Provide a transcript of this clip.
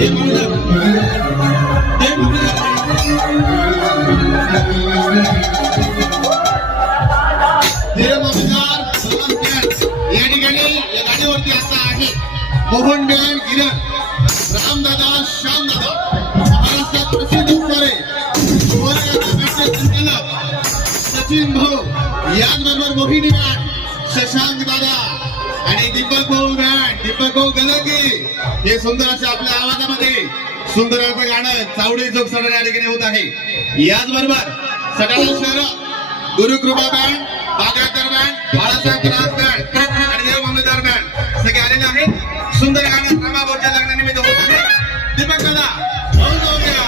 या ठिकाणी या गाडीवरती आता आहे मोहन बँड गिरण, रामदादा, श्यामदादा, महाराष्ट्रात प्रसिद्ध असणारे संचालक सचिन भाऊ, याचबरोबर मोहिनी बँड, शशांक दादा आणि दीपक भाऊ बँड, दीपक भाऊ गलगे हे सुंदर असे आपल्या आवाजामध्ये सुंदर असं गाणं चावडी जोग सडा या ठिकाणी होत आहे. याचबरोबर सटाणा शहर गुरुकृपा बँड, बागरातर बँड, बाळासाहेब त्रास बँड आणि देव मामलेदार बँड सगळे आलेले आहेत. सुंदर गाणं रामाभाऊच्या लग्नानिमित्त होत आहे. दीपक दादा भाऊ जाऊ द्या.